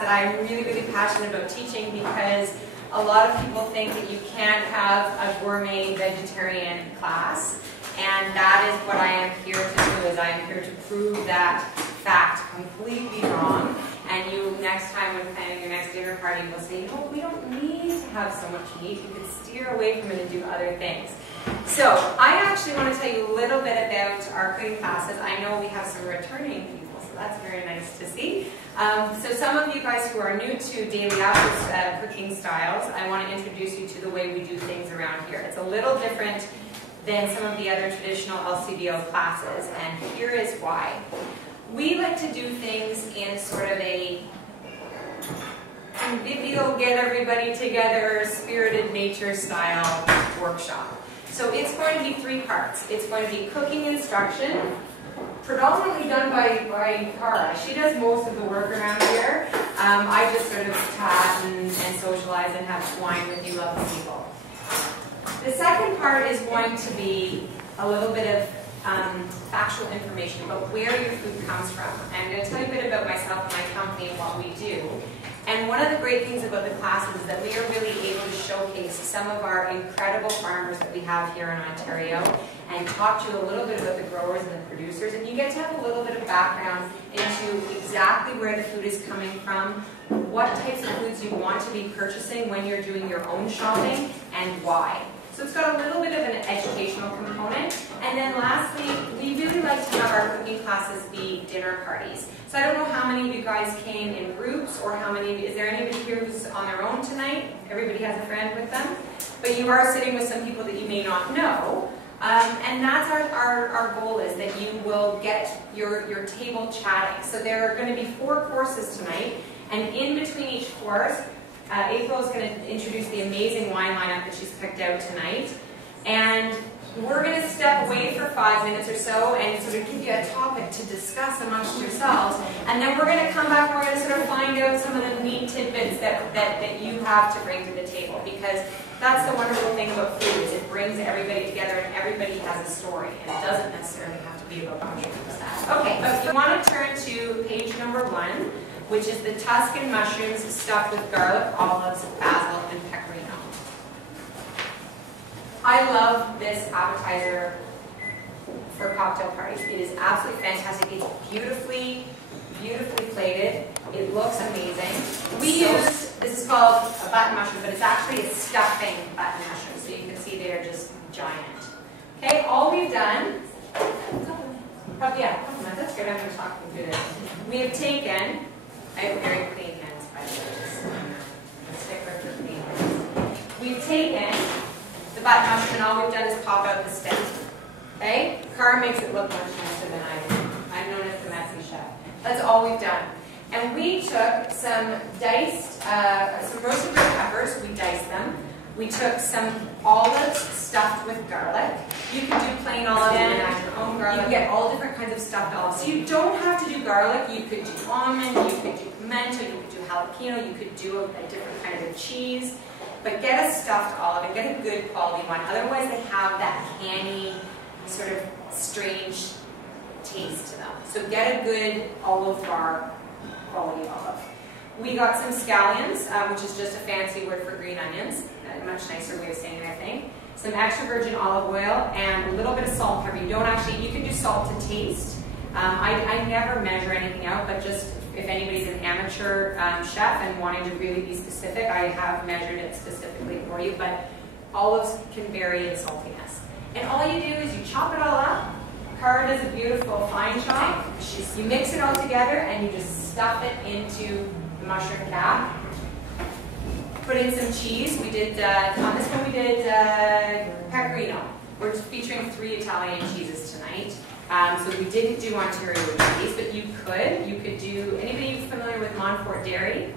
class that I'm really, really passionate about teaching, because a lot of people think that you can't have a gourmet vegetarian class, and that is what I am here to do. Is I am here to prove that fact completely wrong. And you, next time when planning your next dinner party, will say, oh, we don't need to have so much meat. You can steer away from it and do other things. So I actually want to tell you a little bit about our cooking classes. I know we have some returning people, so that's very nice to see. So some of you guys who are new to daily hours cooking styles, I want to introduce you to the way we do things around here. It's a little different than some of the other traditional LCBO classes, and here is why. We like to do things in sort of a convivial, get everybody together, spirited nature style workshop. So it's going to be 3 parts. It's going to be cooking instruction, predominantly done by Cara. She does most of the work around here. I just sort of chat and socialize and have wine with you lovely people. The second part is going to be a little bit of factual information about where your food comes from. I'm going to tell you a bit about myself and my company and what we do. And one of the great things about the classes is that we are really able to showcase some of our incredible farmers that we have here in Ontario and talk to you a little bit about the growers and the producers. And you get to have a little bit of background into exactly where the food is coming from, what types of foods you want to be purchasing when you're doing your own shopping, and why. So it's got a little bit of an educational component. And then lastly, we really like to have our cooking classes be dinner parties. So I don't know how many of you guys came in groups, or how many of you, is there anybody here who's on their own tonight? Everybody has a friend with them? But you are sitting with some people that you may not know. And that's our goal, is that you will get your table chatting. So there are going to be 4 courses tonight, and in between each course, April is going to introduce the amazing wine lineup that she's picked out tonight. And we're going to step away for 5 minutes or so and sort of give you a topic to discuss amongst yourselves. And then we're going to come back and we're going to sort of find out some of the neat tidbits that you have to bring to the table. Because that's the wonderful thing about food, is it brings everybody together and everybody has a story. And it doesn't necessarily have to be about mushrooms. Okay, so you want to turn to page number 1, which is the Tuscan mushrooms stuffed with garlic, olives, basil, and pecorino. I love this appetizer for cocktail parties. It is absolutely fantastic. It's beautifully, beautifully plated. It looks amazing. We used, this is called a button mushroom, but it's actually a stuffing button mushroom. So you can see they're just giant. Okay, all we've done, that's good, I'm going to talk you through this. We have taken, I have very clean hands, by the way, a sticker for clean hands. We've taken the button mushroom, and all we've done is pop out the stem. Okay? Cara makes it look much nicer than I do. I'm known as the messy chef. That's all we've done. And we took some diced, some roasted red peppers, we diced them. We took some olives stuffed with garlic. You can do plain olives and add your own garlic. You can get all different kinds of stuffed olives. So you don't have to do garlic. You could do almond, you could do pimento, you could do jalapeno, you could do a different kind of cheese. But get a stuffed olive and get a good quality one. Otherwise they have that canny, sort of strange taste to them. So get a good olive bar quality olive. We got some scallions, which is just a fancy word for green onions. A much nicer way of saying it, I think. Some extra virgin olive oil and a little bit of salt and pepper. You can do salt to taste. I never measure anything out, but just if anybody's an amateur chef and wanting to really be specific, I have measured it specifically for you, but olives can vary in saltiness. And all you do is you chop it all up. Cara does a beautiful fine chop. You mix it all together and you just stuff it into the mushroom cap. Put in some cheese. We did, on this one we did pecorino. We're featuring 3 Italian cheeses tonight. So we didn't do Ontario cheese, but you could do, anybody familiar with Montfort Dairy?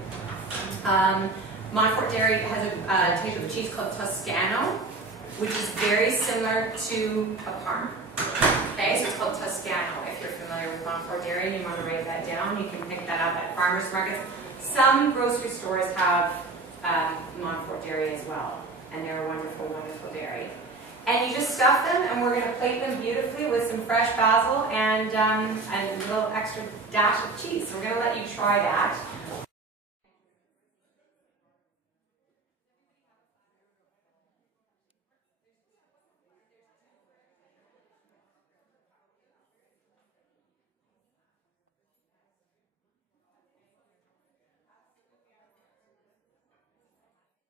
Montfort Dairy has a type of cheese called Toscano, which is very similar to a Parma. Okay, so it's called Toscano. If you're familiar with Montfort Dairy and you want to write that down, you can pick that up at farmers markets. Some grocery stores have Montfort Dairy as well, and they're a wonderful, wonderful dairy. And you just stuff them, and we're going to plate them beautifully with some fresh basil and a little extra dash of cheese. So we're going to let you try that.